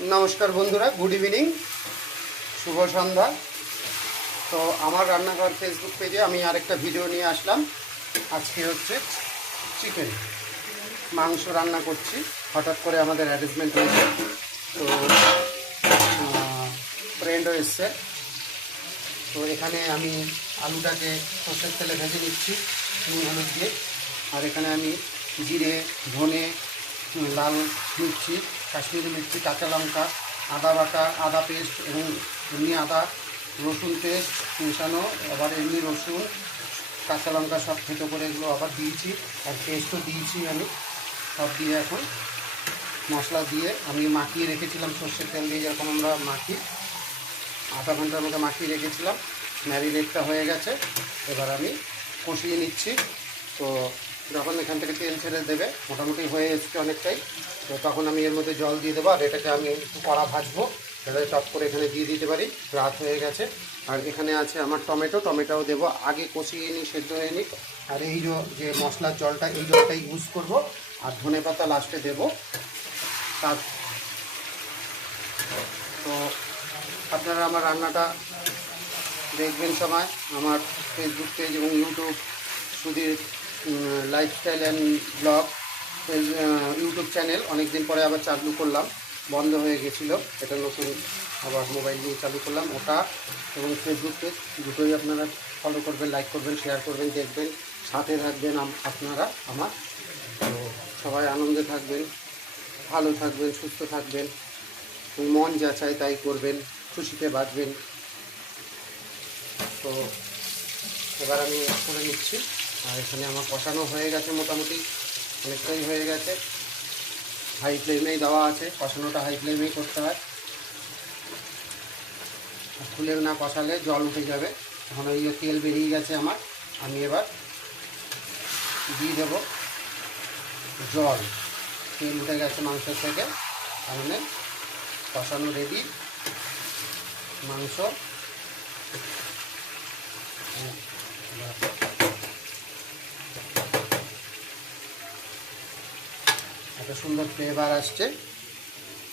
নমস্কার বন্ধুরা, good evening, শুভ সন্ধ্যা। তো আমার রান্নাঘর ফেসবুক পেজে আমি আরেকটা ভিডিও নিয়ে আসলাম। আজকে হচ্ছে চিকেন মাংস রান্না করছি। হঠাৎ করে আমাদের অ্যারেঞ্জমেন্ট হয়েছে, তো ফ্রেন্ডও এসছে। তো এখানে আমি আলুটাকে সর্ষের তেলে ভেজে নিচ্ছি নুন হলুদ দিয়ে। আর এখানে আমি জিরে, ধনে, লাল মির্চি, কাশ্মীরি মির্চি, কাঁচা লঙ্কা, আদা বাটা, আদা পেস্ট এবং এমনি আদা রসুন পেস্ট মেশানো, আবার এমনি রসুন কাঁচা লঙ্কা সব থেতো করে এগুলো আবার দিয়েছি, আর পেস্টও দিয়েছি আমি। সব দিয়ে এখন মশলা দিয়ে আমি মাখিয়ে রেখেছিলাম সর্ষের তেল দিয়ে, যেরকম আমরা মাখি, আধা ঘন্টার মতো মাখিয়ে রেখেছিলাম। ম্যারিনেটটা হয়ে গেছে, এবার আমি কষিয়ে নিচ্ছি। তো যখন এখান থেকে তেল ছেড়ে দেবে, মোটামুটি হয়ে এসছে অনেকটাই, তো তখন আমি এর মধ্যে জল দিয়ে দেবো। আর এটাকে আমি একটু কড়া ভাজবো, যাতে টপ করে এখানে দিয়ে দিতে পারি। রাত হয়ে গেছে। আর এখানে আছে আমার টমেটোও দেবো, আগে কষিয়ে নিই, সেদ্ধ হয়ে নিই। আর এই যে মশলার জলটা, এই জলটাই ইউজ করব। আর ধনেপাতা লাস্টে দেবো। তার তো আপনারা আমার রান্নাটা দেখবেন সময় আমার ফেসবুক পেজ এবং YouTube Sudhir lifestyle and blog YouTube channel অনেক দিন পরে আবার চালু করলাম, বন্ধ হয়ে গেছিলো। এটা নতুন আবার মোবাইল দিয়ে চালু করলাম। ওটা এবং ফেসবুক পেজ দুটোই আপনারা ফলো করবেন, লাইক করবেন, শেয়ার করবেন, দেখবেন, সাথে থাকবেন আপনারা আমার। তো সবাই আনন্দে থাকবেন, ভালো থাকবেন, সুস্থ থাকবেন, মন যা চায় তাই করবেন, খুশিতে বাঁচবেন। তো এবার আমি করে নিচ্ছি। আর এখানে আমার কষানো হয়ে গেছে, মোটামুটি অনেকটাই হয়ে গেছে। হাই ফ্লেমেই দেওয়া আছে, কষানোটা হাই ফ্লেমেই করতে হয়। খুলে না কষালে জল উঠে যাবে। এখন এই যে তেল বেরিয়ে গেছে আমার, আমি এবার দিয়ে দেবো জল। তেল উঠে গেছে মাংসের থেকে, তাহলে কষানো রেডি। মাংস এত সুন্দর ফ্লেভার আসছে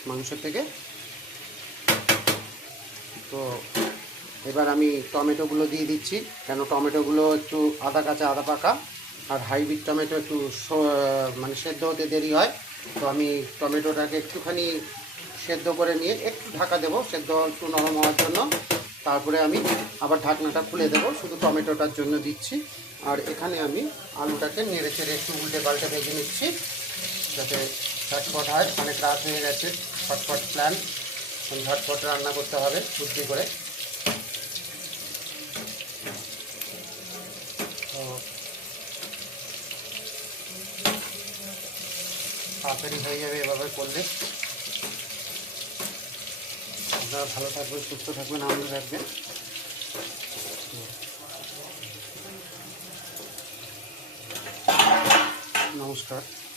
মাংস থেকে। তো এবার আমি টমেটোগুলো দিয়ে দিচ্ছি, কেন টমেটোগুলো একটু আদা কাঁচা আদা পাকা, আর হাইব্রিড টমেটো একটু মানে সেদ্ধ হতে দেরি হয়। তো আমি টমেটোটাকে একটুখানি সেদ্ধ করে নিয়ে একটু ঢাকা দেবো, সেদ্ধ একটু নরম হওয়ার জন্য। তারপরে আমি আবার ঢাকনাটা খুলে দেবো, শুধু টমেটোটার জন্য দিচ্ছি। আর এখানে আমি আলুটাকে নেড়ে চেড়ে একটু উল্টে পাল্টে ভেজে নিচ্ছি, যাতে ঝটপট হয়। অনেক রাত হয়ে গেছে, ঝটপট প্ল্যান, ঝটপট রান্না করতে হবে বুদ্ধি করে। তো তাড়াতাড়ি হয়ে যাবে এভাবে করলে। আপনারা ভালো থাকবেন, সুস্থ থাকবেন, আনন্দ থাকবেন। নমস্কার।